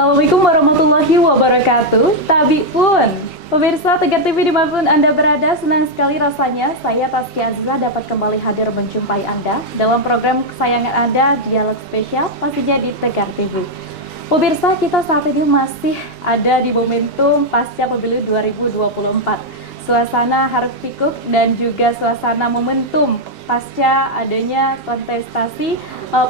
Assalamualaikum warahmatullahi wabarakatuh. Tabi pun, pemirsa Tegar TV dimanapun Anda berada, senang sekali rasanya saya Taskia Azizah dapat kembali hadir menjumpai Anda dalam program kesayangan Anda, Dialog Spesial, pastinya di Tegar TV. Pemirsa, kita saat ini masih ada di momentum pasca pemilu 2024. Suasana harus pikuk dan juga suasana momentum pasca adanya kontestasi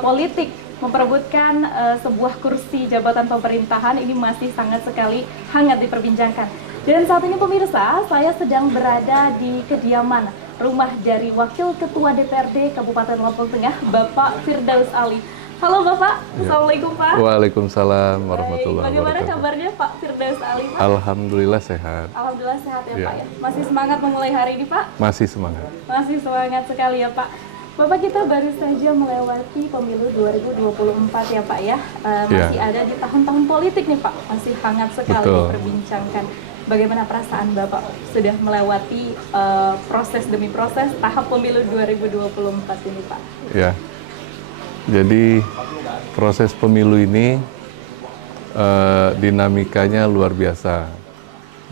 politik memperebutkan sebuah kursi jabatan pemerintahan ini masih sangat sekali hangat diperbincangkan. Dan saat ini pemirsa, saya sedang berada di kediaman rumah dari Wakil Ketua DPRD Kabupaten Lampung Tengah, Bapak Firdaus Ali. Halo Bapak, ya. Assalamualaikum Pak. Waalaikumsalam warahmatullahi wabarakatuh. Bagaimana kabarnya Pak Firdaus Ali Pak? Alhamdulillah sehat. Alhamdulillah sehat ya Pak ya. Masih semangat memulai hari ini Pak? Masih semangat. Masih semangat sekali ya Pak. Bapak, kita baru saja melewati pemilu 2024 ya Pak ya. Masih ada di tahun-tahun politik nih Pak. Masih hangat sekali diperbincangkan. Bagaimana perasaan Bapak sudah melewati proses demi proses tahap pemilu 2024 ini Pak? Ya. Jadi proses pemilu ini dinamikanya luar biasa.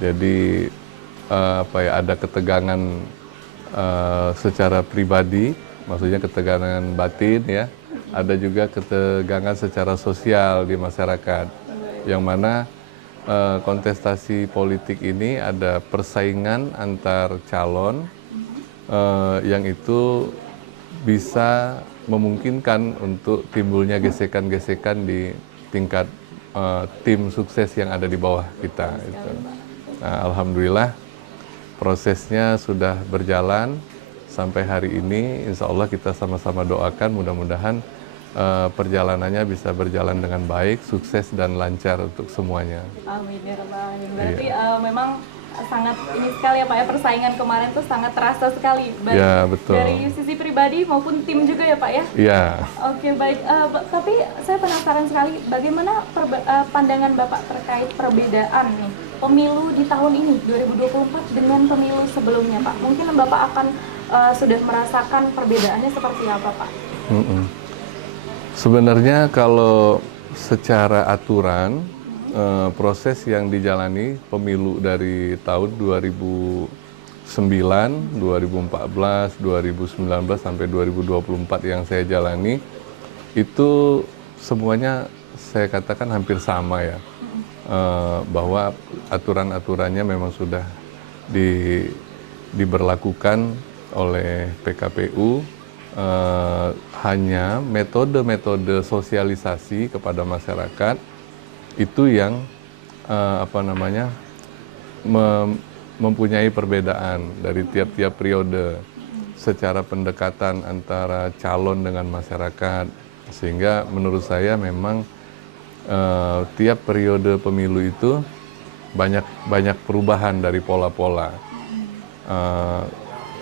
Jadi ada ketegangan secara pribadi, maksudnya ketegangan batin ya. Ada juga ketegangan secara sosial di masyarakat. Yang mana kontestasi politik ini ada persaingan antar calon yang itu bisa memungkinkan untuk timbulnya gesekan-gesekan di tingkat tim sukses yang ada di bawah kita. Gitu. Nah, alhamdulillah prosesnya sudah berjalan sampai hari ini. Insya Allah kita sama-sama doakan mudah-mudahan perjalanannya bisa berjalan dengan baik, sukses dan lancar untuk semuanya. Amin ya rabbal alamin. Berarti memang sangat ini sekali ya Pak ya, persaingan kemarin tuh sangat terasa sekali baik ya, betul. Dari sisi pribadi maupun tim juga ya Pak ya. Iya. Oke baik, tapi saya penasaran sekali bagaimana pandangan Bapak terkait perbedaan nih pemilu di tahun ini 2024 dengan pemilu sebelumnya Pak. Mungkin Bapak akan sudah merasakan perbedaannya seperti apa Pak? Sebenarnya kalau secara aturan proses yang dijalani pemilu dari tahun 2009, 2014, 2019 sampai 2024 yang saya jalani itu semuanya saya katakan hampir sama ya, bahwa aturan-aturannya memang sudah diberlakukan oleh PKPU, hanya metode-metode sosialisasi kepada masyarakat itu yang mempunyai perbedaan dari tiap-tiap periode secara pendekatan antara calon dengan masyarakat, sehingga menurut saya memang tiap periode pemilu itu banyak perubahan dari pola-pola.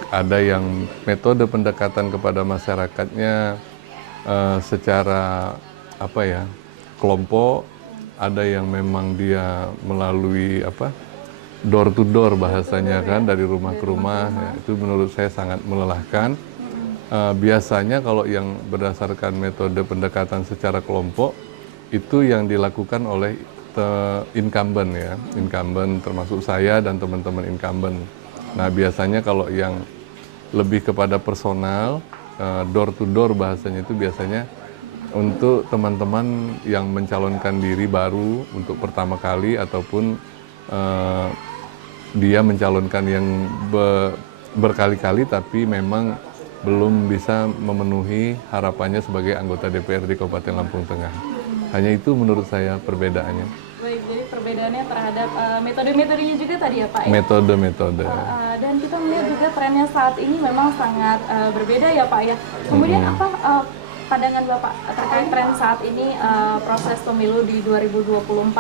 Ada yang metode pendekatan kepada masyarakatnya secara kelompok. Ada yang memang dia melalui door to door bahasanya kan, dari rumah ke rumah, ya, itu menurut saya sangat melelahkan. Biasanya kalau yang berdasarkan metode pendekatan secara kelompok itu yang dilakukan oleh incumbent ya, incumbent termasuk saya dan teman-teman incumbent. Nah biasanya kalau yang lebih kepada personal, door to door bahasanya itu biasanya untuk teman-teman yang mencalonkan diri baru untuk pertama kali ataupun dia mencalonkan yang berkali-kali tapi memang belum bisa memenuhi harapannya sebagai anggota DPRD Kabupaten Lampung Tengah. Hanya itu menurut saya perbedaannya. Baik, jadi perbedaannya terhadap metode-metodenya juga tadi ya Pak ya? Metode-metode. Dan kita melihat juga trennya saat ini memang sangat berbeda ya Pak ya. Kemudian apa pandangan Bapak terkait tren saat ini proses pemilu di 2024,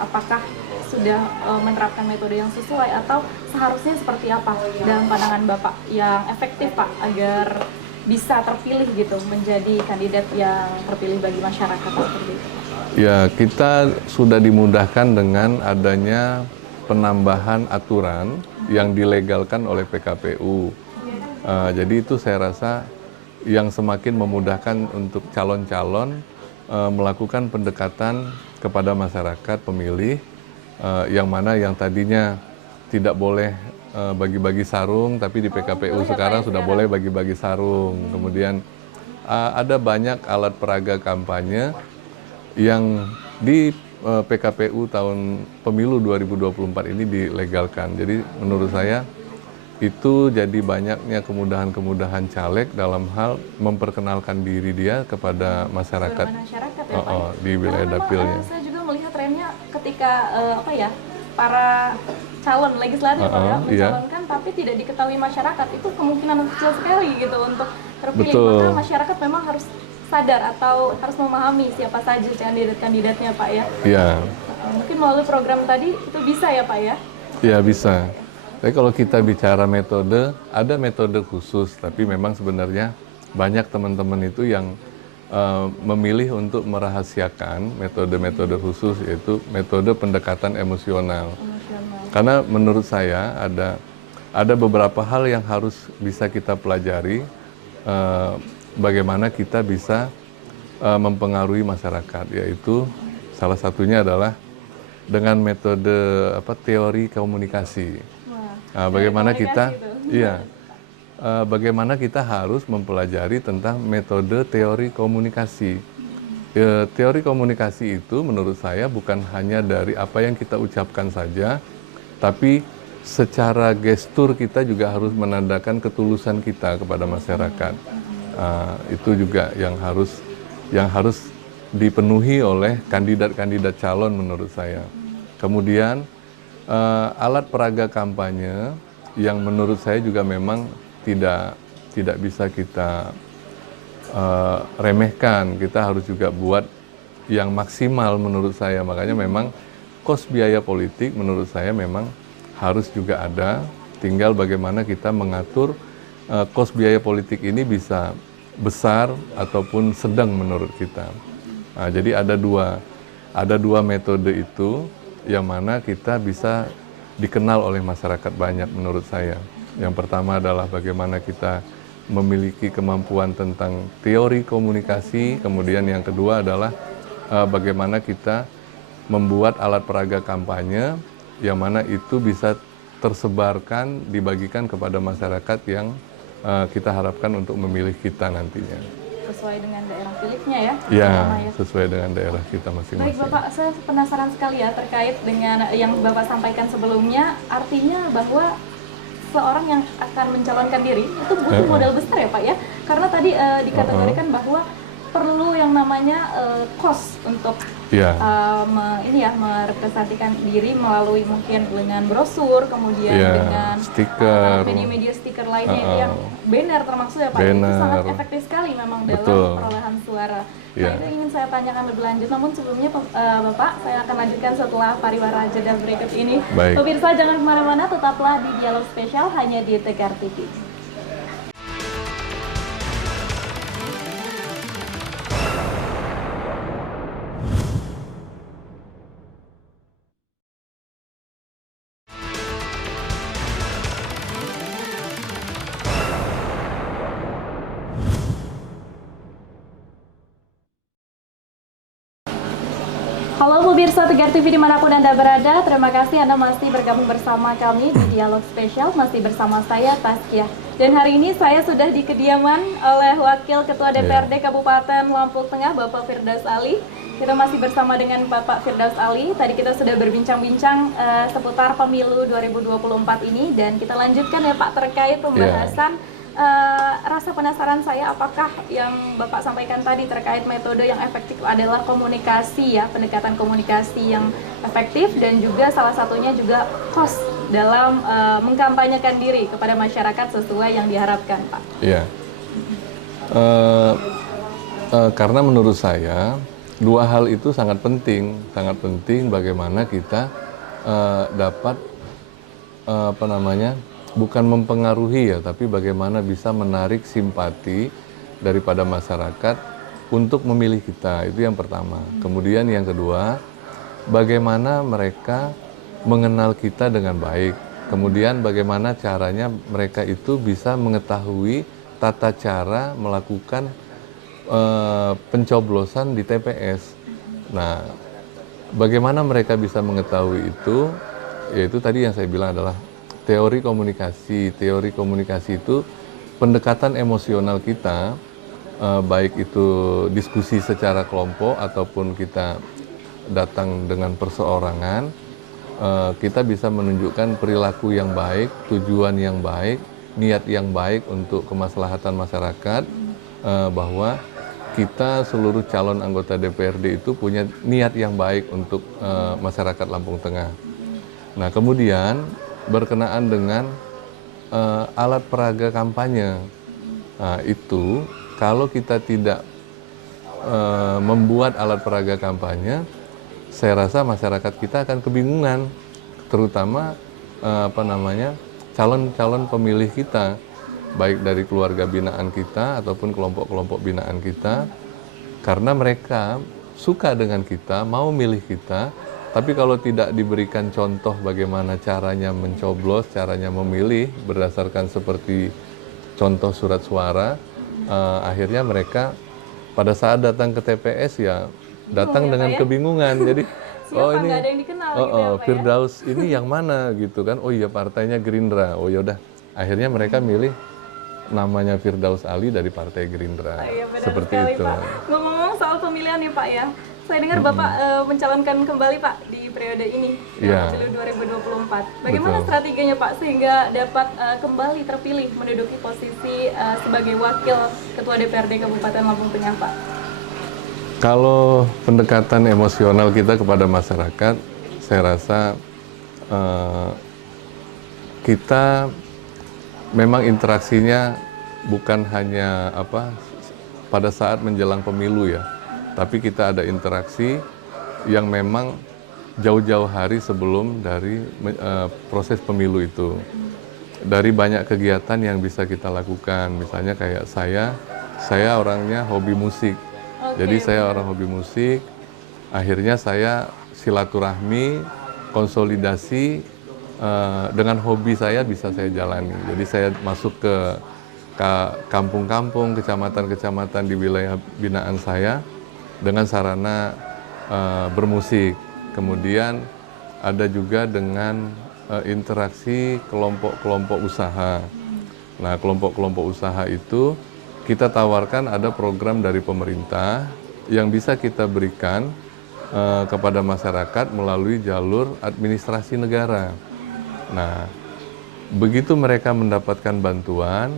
apakah sudah menerapkan metode yang sesuai atau seharusnya seperti apa dalam pandangan Bapak yang efektif Pak agar bisa terpilih gitu menjadi kandidat yang terpilih bagi masyarakat seperti itu? Ya, kita sudah dimudahkan dengan adanya penambahan aturan yang dilegalkan oleh PKPU. Jadi itu saya rasa yang semakin memudahkan untuk calon-calon melakukan pendekatan kepada masyarakat pemilih, yang mana yang tadinya tidak boleh bagi-bagi sarung, tapi di PKPU sekarang sudah boleh bagi-bagi sarung. Kemudian ada banyak alat peraga kampanye yang di PKPU tahun pemilu 2024 ini dilegalkan. Jadi menurut saya itu jadi banyaknya kemudahan-kemudahan caleg dalam hal memperkenalkan diri dia kepada masyarakat, ya, Pak. di wilayah dapilnya. Saya juga melihat trennya ketika para calon legislatif mencalonkan tapi tidak diketahui masyarakat, itu kemungkinan kecil sekali gitu untuk terpilih. Betul. Maka masyarakat memang harus sadar atau harus memahami siapa saja kandidat-kandidatnya, Pak ya. Iya. Mungkin melalui program tadi itu bisa ya, Pak ya? Iya, bisa. Tapi kalau kita bicara metode, ada metode khusus, tapi memang sebenarnya banyak teman-teman itu yang memilih untuk merahasiakan metode-metode khusus, yaitu metode pendekatan emosional. Karena menurut saya ada beberapa hal yang harus bisa kita pelajari, bagaimana kita bisa mempengaruhi masyarakat, yaitu salah satunya adalah dengan metode teori komunikasi. Bagaimana kita, bagaimana kita harus mempelajari tentang metode teori komunikasi. Teori komunikasi itu menurut saya bukan hanya dari apa yang kita ucapkan saja, tapi secara gestur kita juga harus menandakan ketulusan kita kepada masyarakat. Itu juga yang harus dipenuhi oleh kandidat-kandidat calon menurut saya. Kemudian alat peraga kampanye yang menurut saya juga memang tidak bisa kita remehkan. Kita harus juga buat yang maksimal menurut saya. Makanya memang kos biaya politik menurut saya memang harus juga ada. Tinggal bagaimana kita mengatur kos biaya politik ini bisa besar ataupun sedang menurut kita. Jadi ada dua metode itu yang mana kita bisa dikenal oleh masyarakat banyak menurut saya. Yang pertama adalah bagaimana kita memiliki kemampuan tentang teori komunikasi, kemudian yang kedua adalah bagaimana kita membuat alat peraga kampanye yang mana itu bisa tersebarkan, dibagikan kepada masyarakat yang kita harapkan untuk memilih kita nantinya. Sesuai dengan daerah pilihnya ya? Ya, sesuai dengan daerah kita masing-masing. Baik Bapak, saya penasaran sekali ya terkait dengan yang Bapak sampaikan sebelumnya, artinya bahwa seorang yang akan mencalonkan diri itu butuh modal besar ya Pak ya? Karena tadi dikategorikan bahwa perlu yang namanya kos untuk merepresentasikan diri melalui mungkin dengan brosur, kemudian dengan stiker, media-media stiker lainnya yang banner termasuk ya Pak. Itu sangat efektif sekali memang dalam perolehan suara. Nah itu ingin saya tanyakan lebih lanjut, namun sebelumnya Bapak, saya akan lanjutkan setelah pariwara jeda berikut ini. Pemirsa jangan kemana-mana, tetaplah di Dialog Spesial hanya di Tegar TV. Halo pemirsa Tegar TV dimanapun Anda berada, terima kasih Anda masih bergabung bersama kami di Dialog Spesial, masih bersama saya Taskia. Dan hari ini saya sudah di kediaman oleh Wakil Ketua DPRD Kabupaten Lampung Tengah, Bapak Firdaus Ali. Kita masih bersama dengan Bapak Firdaus Ali. Tadi kita sudah berbincang-bincang seputar pemilu 2024 ini, dan kita lanjutkan ya Pak terkait pembahasan rasa penasaran saya apakah yang Bapak sampaikan tadi terkait metode yang efektif adalah komunikasi ya, pendekatan komunikasi yang efektif, dan juga salah satunya juga kos dalam mengkampanyekan diri kepada masyarakat sesuai yang diharapkan Pak. Iya, karena menurut saya dua hal itu sangat penting bagaimana kita dapat bukan mempengaruhi ya, tapi bagaimana bisa menarik simpati daripada masyarakat untuk memilih kita, itu yang pertama. Kemudian yang kedua, bagaimana mereka mengenal kita dengan baik. Kemudian bagaimana caranya mereka itu bisa mengetahui tata cara melakukan pencoblosan di TPS. Nah, bagaimana mereka bisa mengetahui itu? Yaitu tadi yang saya bilang adalah teori komunikasi. Teori komunikasi itu pendekatan emosional kita, baik itu diskusi secara kelompok ataupun kita datang dengan perseorangan, kita bisa menunjukkan perilaku yang baik, tujuan yang baik, niat yang baik untuk kemaslahatan masyarakat, bahwa kita seluruh calon anggota DPRD itu punya niat yang baik untuk masyarakat Lampung Tengah. Nah, kemudian berkenaan dengan alat peraga kampanye, nah, itu kalau kita tidak membuat alat peraga kampanye, saya rasa masyarakat kita akan kebingungan, terutama calon-calon pemilih kita, baik dari keluarga binaan kita ataupun kelompok-kelompok binaan kita, karena mereka suka dengan kita, mau milih kita, tapi kalau tidak diberikan contoh bagaimana caranya mencoblos, caranya memilih berdasarkan seperti contoh surat suara, akhirnya mereka pada saat datang ke TPS ya datang dengan kebingungan. Jadi oh ini nggak ada yang dikenal gitu ya, Pak, Firdaus ini yang mana gitu kan? Oh iya, partainya Gerindra. Oh yaudah, akhirnya mereka milih namanya Firdaus Ali dari Partai Gerindra. Iya, benar seperti sekali, itu. Pak. Ngomong-ngomong soal pemilihan nih Pak ya, saya dengar Bapak mencalonkan kembali Pak di periode ini, Iya. pemilu 2024. Bagaimana Betul. strateginya Pak sehingga dapat kembali terpilih menduduki posisi sebagai wakil Ketua DPRD Kabupaten Lampung Tengah, Pak? Kalau pendekatan emosional kita kepada masyarakat, saya rasa kita memang interaksinya bukan hanya pada saat menjelang pemilu ya, tapi kita ada interaksi yang memang jauh-jauh hari sebelum dari proses pemilu itu. Dari banyak kegiatan yang bisa kita lakukan, misalnya kayak saya orangnya hobi musik. Jadi saya orang hobi musik, akhirnya saya silaturahmi, konsolidasi dengan hobi saya bisa saya jalani. Jadi saya masuk ke kampung-kampung, kecamatan-kecamatan di wilayah binaan saya dengan sarana bermusik. Kemudian ada juga dengan interaksi kelompok-kelompok usaha. Nah, kelompok-kelompok usaha itu kita tawarkan ada program dari pemerintah yang bisa kita berikan kepada masyarakat melalui jalur administrasi negara. Nah, begitu mereka mendapatkan bantuan,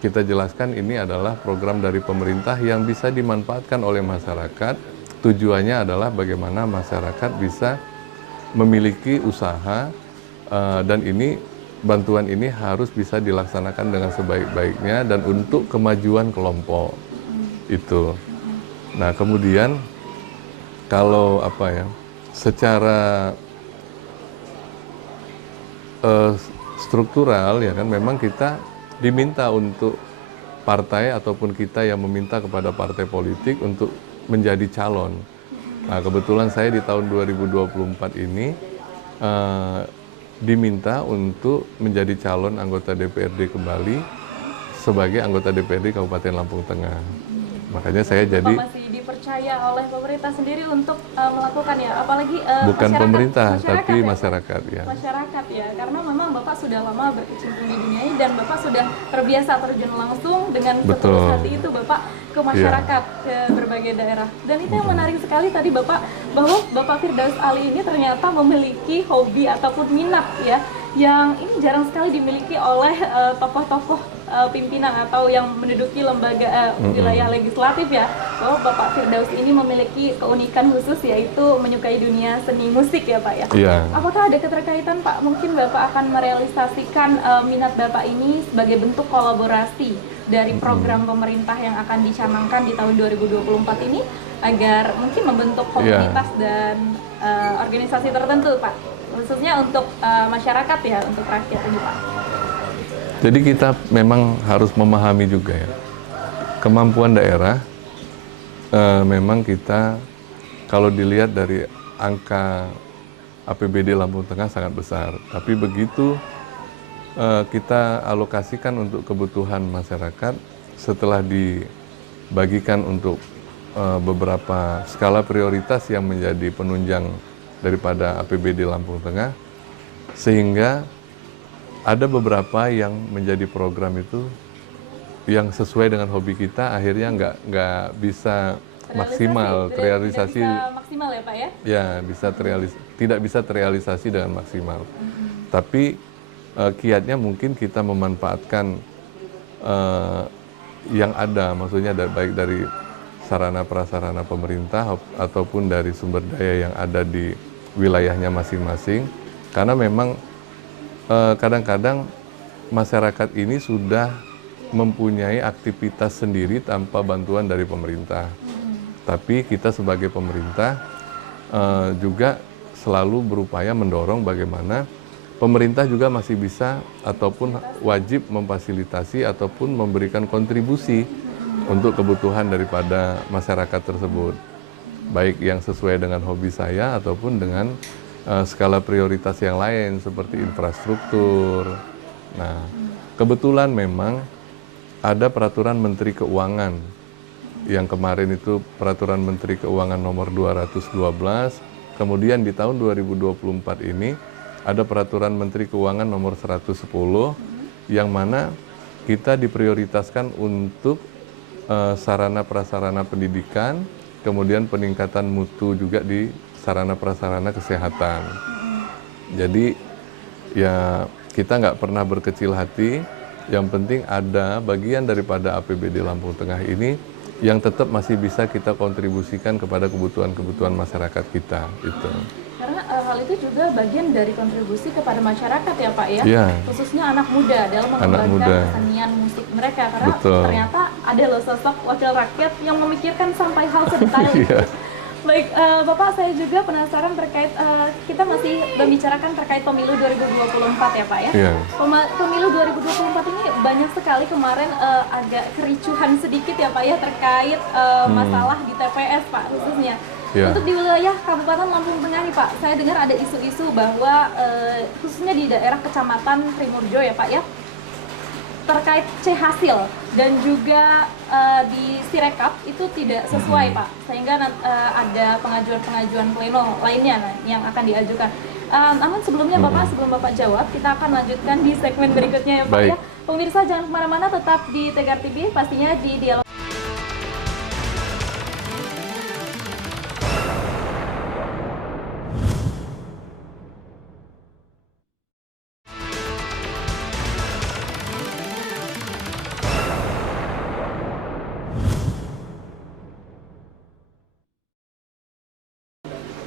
kita jelaskan ini adalah program dari pemerintah yang bisa dimanfaatkan oleh masyarakat. Tujuannya adalah bagaimana masyarakat bisa memiliki usaha, dan bantuan ini harus bisa dilaksanakan dengan sebaik-baiknya dan untuk kemajuan kelompok itu. Nah, kemudian kalau secara struktural ya kan, memang kita diminta untuk partai ataupun kita yang meminta kepada partai politik untuk menjadi calon. Nah, kebetulan saya di tahun 2024 ini diminta untuk menjadi calon anggota DPRD kembali sebagai anggota DPRD Kabupaten Lampung Tengah. Makanya saya jadi masih dipercaya oleh pemerintah sendiri untuk melakukan ya, apalagi bukan pemerintah tapi ya, masyarakat ya. Masyarakat ya, karena memang Bapak sudah lama berkecimpung di dunia ini dan Bapak sudah terbiasa terjun langsung dengan setulus hati itu Bapak ke masyarakat, ke berbagai daerah. Dan itu yang menarik sekali tadi Bapak, bahwa Bapak Firdaus Ali ini ternyata memiliki hobi ataupun minat ya, yang ini jarang sekali dimiliki oleh tokoh-tokoh pimpinan atau yang menduduki lembaga wilayah legislatif ya, bahwa Bapak Firdaus ini memiliki keunikan khusus yaitu menyukai dunia seni musik ya Pak ya. Iya. Apakah ada keterkaitan Pak? Mungkin Bapak akan merealisasikan minat Bapak ini sebagai bentuk kolaborasi dari program pemerintah yang akan dicanangkan di tahun 2024 ini agar mungkin membentuk komunitas dan organisasi tertentu Pak, khususnya untuk masyarakat ya, untuk rakyat ini Pak. Jadi kita memang harus memahami juga ya, kemampuan daerah memang kita kalau dilihat dari angka APBD Lampung Tengah sangat besar, tapi begitu kita alokasikan untuk kebutuhan masyarakat setelah dibagikan untuk beberapa skala prioritas yang menjadi penunjang daripada APBD Lampung Tengah, sehingga ada beberapa yang menjadi program itu yang sesuai dengan hobi kita akhirnya nggak bisa maksimal terrealisasi. Tidak bisa maksimal ya Pak ya? Ya, tidak bisa terrealisasi dengan maksimal. Tapi kiatnya mungkin kita memanfaatkan yang ada, maksudnya baik dari sarana prasarana pemerintah ataupun dari sumber daya yang ada di wilayahnya masing-masing. Karena memang kadang-kadang masyarakat ini sudah mempunyai aktivitas sendiri tanpa bantuan dari pemerintah. Tapi kita sebagai pemerintah juga selalu berupaya mendorong bagaimana pemerintah juga masih bisa ataupun wajib memfasilitasi ataupun memberikan kontribusi untuk kebutuhan daripada masyarakat tersebut. Baik yang sesuai dengan hobi saya ataupun dengan skala prioritas yang lain seperti infrastruktur. Nah, kebetulan memang ada peraturan Menteri Keuangan yang kemarin itu peraturan Menteri Keuangan nomor 212, kemudian di tahun 2024 ini ada peraturan Menteri Keuangan nomor 110 yang mana kita diprioritaskan untuk sarana prasarana pendidikan, kemudian peningkatan mutu juga di sarana prasarana kesehatan. Jadi ya kita nggak pernah berkecil hati, yang penting ada bagian daripada APBD Lampung Tengah ini yang tetap masih bisa kita kontribusikan kepada kebutuhan-kebutuhan masyarakat kita. Gitu. Karena hal itu juga bagian dari kontribusi kepada masyarakat ya Pak ya, Ya. khususnya anak muda dalam mengembangkan kesenian musik mereka. Karena Betul. ternyata ada loh sosok wakil rakyat yang memikirkan sampai hal sedetail itu. Baik, Bapak, saya juga penasaran terkait, kita masih membicarakan terkait pemilu 2024 ya Pak ya. Yeah. Pemilu 2024 ini banyak sekali kemarin agak kericuhan sedikit ya Pak ya terkait masalah di TPS Pak khususnya. Yeah. Untuk di wilayah Kabupaten Lampung Tengah nih Pak, saya dengar ada isu-isu bahwa khususnya di daerah Kecamatan Primurjo ya Pak ya, terkait C hasil dan juga di Sirekap itu tidak sesuai Pak, sehingga ada pengajuan-pengajuan pleno lainnya yang akan diajukan. Namun sebelumnya Bapak, sebelum Bapak jawab, kita akan lanjutkan di segmen berikutnya ya Pak. Baik. Ya. Pemirsa jangan kemana-mana, tetap di Tegar TV, pastinya di Dialog.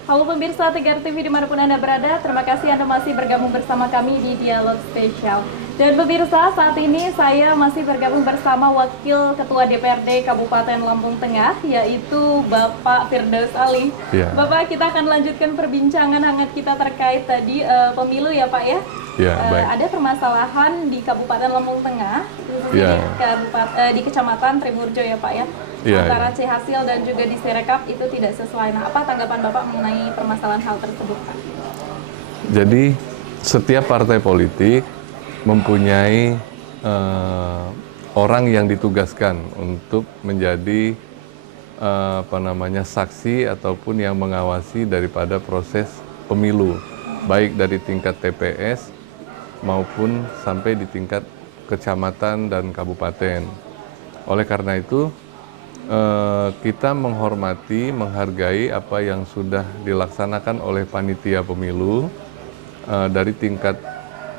Halo pemirsa Tegar TV dimanapun Anda berada, terima kasih Anda masih bergabung bersama kami di Dialog Spesial. Dan pemirsa, saat ini saya masih bergabung bersama Wakil Ketua DPRD Kabupaten Lampung Tengah, yaitu Bapak Firdaus Ali. Ya. Bapak, kita akan lanjutkan perbincangan hangat kita terkait tadi pemilu ya Pak ya. Ya, baik. Ada permasalahan di Kabupaten Lampung Tengah, khususnya di Kecamatan Primurjo ya Pak ya. Antara C hasil dan juga di Sirekap itu tidak sesuai. Nah, apa tanggapan Bapak mengenai permasalahan hal tersebut Pak? Jadi setiap partai politik mempunyai orang yang ditugaskan untuk menjadi saksi ataupun yang mengawasi daripada proses pemilu, baik dari tingkat TPS maupun sampai di tingkat kecamatan dan kabupaten. Oleh karena itu kita menghormati, menghargai apa yang sudah dilaksanakan oleh panitia pemilu dari tingkat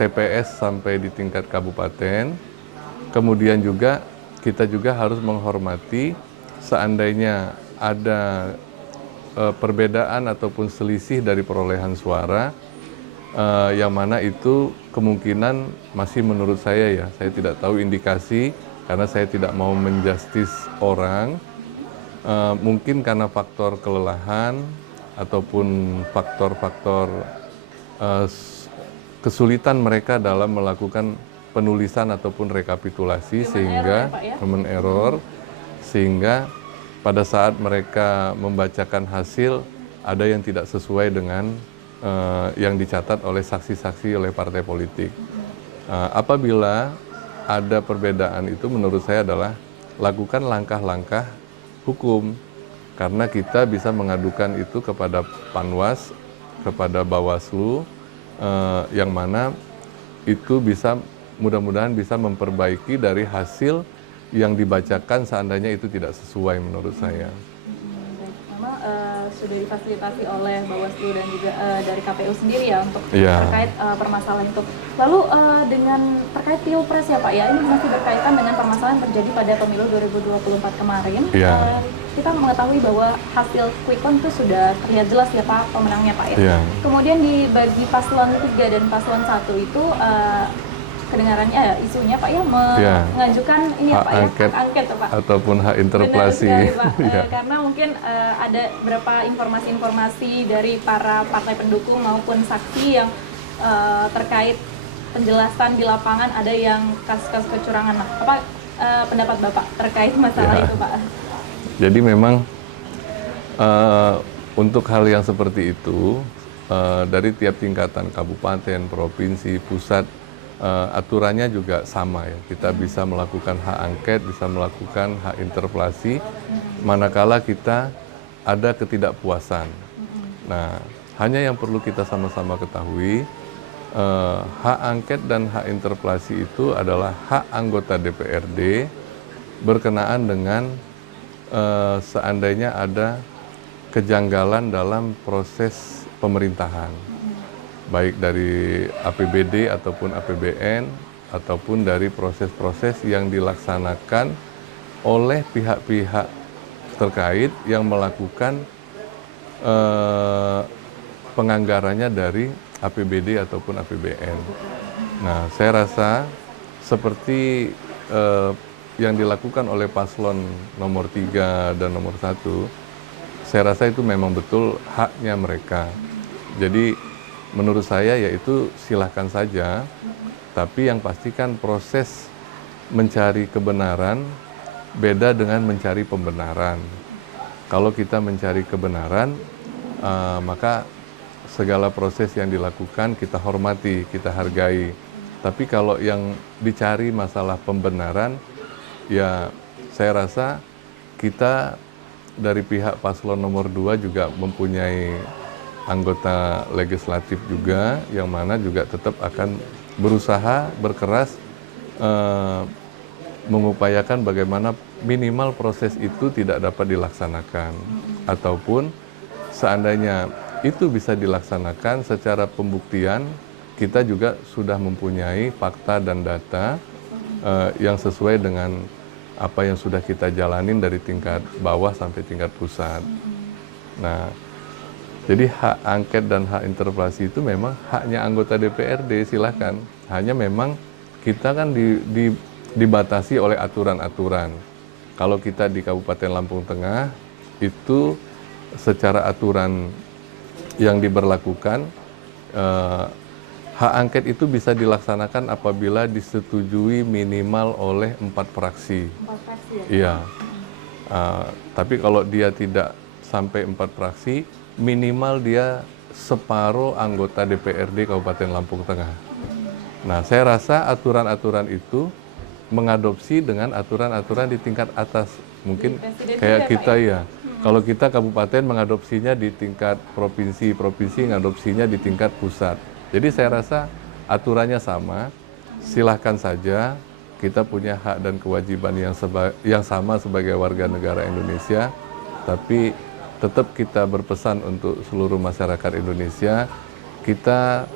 TPS sampai di tingkat kabupaten. Kemudian juga kita juga harus menghormati seandainya ada perbedaan ataupun selisih dari perolehan suara, yang mana itu kemungkinan masih menurut saya saya tidak tahu indikasi karena saya tidak mau menjustis orang, mungkin karena faktor kelelahan ataupun faktor-faktor kesulitan mereka dalam melakukan penulisan ataupun rekapitulasi sehingga human error, sehingga pada saat mereka membacakan hasil ada yang tidak sesuai dengan yang dicatat oleh saksi-saksi oleh partai politik. Apabila ada perbedaan itu menurut saya adalah lakukan langkah-langkah hukum, karena kita bisa mengadukan itu kepada Panwas kepada Bawaslu, yang mana itu bisa mudah-mudahan bisa memperbaiki dari hasil yang dibacakan seandainya itu tidak sesuai menurut saya. Memang sudah difasilitasi oleh Bawaslu dan juga dari KPU sendiri ya untuk Iya. terkait permasalahan itu. Lalu dengan terkait Pilpres ya Pak ya, ini masih berkaitan dengan permasalahan yang terjadi pada pemilu 2024 kemarin. Iya. Kita mengetahui bahwa hasil quick count itu sudah terlihat jelas ya Pak pemenangnya Pak ya. Iya. Kemudian dibagi paslon 3 dan paslon 1 itu kedengarannya isunya Pak ya mengajukan ini ya hak Pak ya, angket, hak angket Pak. ataupun hak interpelasi. Benar sekali, Pak. Iya. Karena mungkin ada beberapa informasi-informasi dari para partai pendukung maupun saksi yang terkait penjelasan di lapangan ada yang kasus-kasus kecurangan. Nah, apa pendapat Bapak terkait masalah Ya. itu Pak? Jadi memang untuk hal yang seperti itu dari tiap tingkatan kabupaten, provinsi, pusat, aturannya juga sama ya. Kita bisa melakukan hak angket, bisa melakukan hak interpelasi, manakala kita ada ketidakpuasan. Nah, hanya yang perlu kita sama-sama ketahui, hak angket dan hak interpelasi itu adalah hak anggota DPRD berkenaan dengan seandainya ada kejanggalan dalam proses pemerintahan, baik dari APBD ataupun APBN, ataupun dari proses-proses yang dilaksanakan oleh pihak-pihak terkait yang melakukan penganggarannya dari APBD ataupun APBN. Nah, saya rasa seperti yang dilakukan oleh paslon nomor 3 dan nomor 1, saya rasa itu memang betul haknya mereka. Jadi menurut saya yaitu silahkan saja, tapi yang pastikan proses mencari kebenaran beda dengan mencari pembenaran. Kalau kita mencari kebenaran, maka segala proses yang dilakukan kita hormati, kita hargai. Tapi kalau yang dicari masalah pembenaran, ya saya rasa kita dari pihak paslon nomor 2 juga mempunyai anggota legislatif juga, yang mana juga tetap akan berusaha, berkeras, mengupayakan bagaimana minimal proses itu tidak dapat dilaksanakan. Ataupun seandainya itu bisa dilaksanakan secara pembuktian, kita juga sudah mempunyai fakta dan data yang sesuai dengan apa yang sudah kita jalanin dari tingkat bawah sampai tingkat pusat. Nah, jadi hak angket dan hak interpelasi itu memang haknya anggota DPRD, silahkan. Hanya memang kita kan dibatasi oleh aturan-aturan. Kalau kita di Kabupaten Lampung Tengah, itu secara aturan yang diberlakukan, hak angket itu bisa dilaksanakan apabila disetujui minimal oleh 4 fraksi. 4 fraksi ya? Iya. Tapi kalau dia tidak sampai 4 fraksi, minimal dia separuh anggota DPRD Kabupaten Lampung Tengah. Nah, saya rasa aturan-aturan itu mengadopsi dengan aturan-aturan di tingkat atas. Mungkin kayak kita ya. Kalau kita kabupaten mengadopsinya di tingkat provinsi, provinsi mengadopsinya di tingkat pusat. Jadi saya rasa aturannya sama, silahkan saja, kita punya hak dan kewajiban yang sama sebagai warga negara Indonesia, tapi tetap kita berpesan untuk seluruh masyarakat Indonesia, kita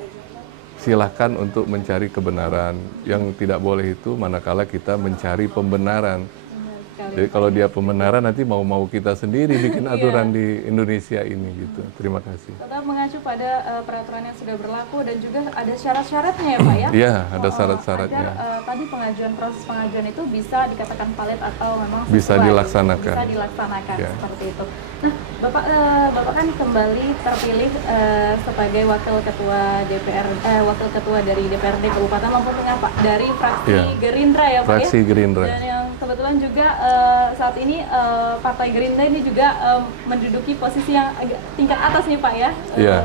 silahkan untuk mencari kebenaran. Yang tidak boleh itu manakala kita mencari pembenaran. Jadi kalau dia pembenaran, nanti mau kita sendiri bikin aturan di Indonesia ini gitu. Terima kasih. Tetap mengacu pada peraturan yang sudah berlaku dan juga ada syarat-syaratnya ya Pak ya? Iya, ada syarat-syaratnya. Agar tadi proses pengajuan itu bisa dikatakan valid atau memang sesuai, Bisa dilaksanakan. Bisa dilaksanakan Ya. seperti itu. Nah, Bapak kan kembali terpilih sebagai wakil ketua dari DPRD Kabupaten Lampung Tengah Pak, dari fraksi Ya. Gerindra ya Pak Fraksi ya? Gerindra. Dan yang kebetulan juga saat ini Partai Gerindra ini juga menduduki posisi yang agak tingkat atas nih Pak ya. Iya.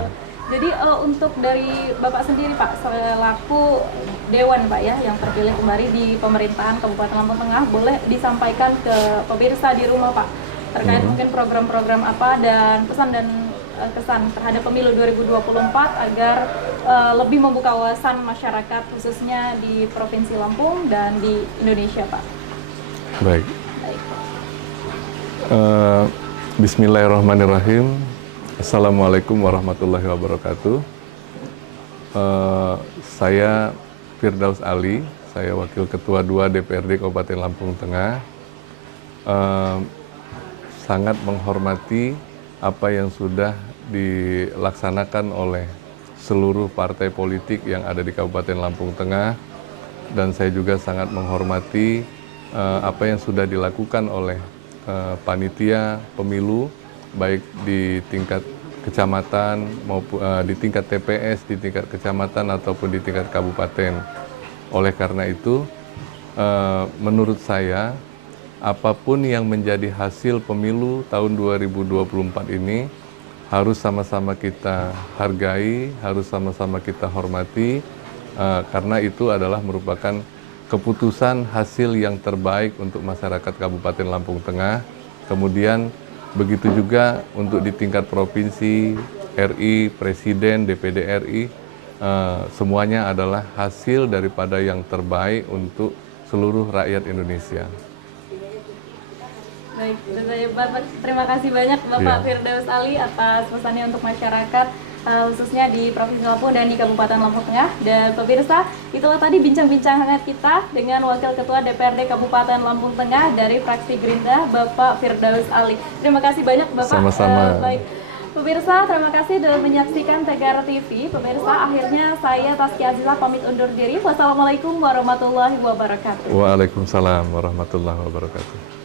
Jadi untuk dari Bapak sendiri Pak, selaku Dewan Pak ya yang terpilih kembali di pemerintahan Kabupaten Lampung Tengah, boleh disampaikan ke pemirsa di rumah Pak terkait mungkin program-program apa dan pesan dan kesan terhadap pemilu 2024 agar lebih membuka wawasan masyarakat khususnya di Provinsi Lampung dan di Indonesia, Pak? Baik. Baik. Bismillahirrahmanirrahim. Assalamualaikum warahmatullahi wabarakatuh. Saya Firdaus Ali, saya Wakil Ketua 2 DPRD Kabupaten Lampung Tengah. Sangat menghormati apa yang sudah dilaksanakan oleh seluruh partai politik yang ada di Kabupaten Lampung Tengah, dan saya juga sangat menghormati apa yang sudah dilakukan oleh panitia pemilu, baik di tingkat kecamatan maupun di tingkat TPS, di tingkat kecamatan ataupun di tingkat kabupaten. Oleh karena itu, menurut saya, apapun yang menjadi hasil pemilu tahun 2024 ini harus sama-sama kita hargai, harus sama-sama kita hormati, karena itu adalah merupakan keputusan hasil yang terbaik untuk masyarakat Kabupaten Lampung Tengah. Kemudian begitu juga untuk di tingkat provinsi, RI, Presiden, DPD RI, semuanya adalah hasil daripada yang terbaik untuk seluruh rakyat Indonesia. Baik, Bapak, terima kasih banyak Bapak Firdaus Ali atas pesannya untuk masyarakat khususnya di Provinsi Lampung dan di Kabupaten Lampung Tengah. Dan pemirsa, itulah tadi bincang-bincang hangat kita dengan Wakil Ketua DPRD Kabupaten Lampung Tengah dari fraksi Gerindra, Bapak Firdaus Ali. Terima kasih banyak Bapak. Sama-sama. Baik. Pemirsa, terima kasih sudah menyaksikan Tegara TV. Pemirsa, akhirnya saya Taskia Azizah pamit undur diri. Wassalamualaikum warahmatullahi wabarakatuh. Waalaikumsalam warahmatullahi wabarakatuh.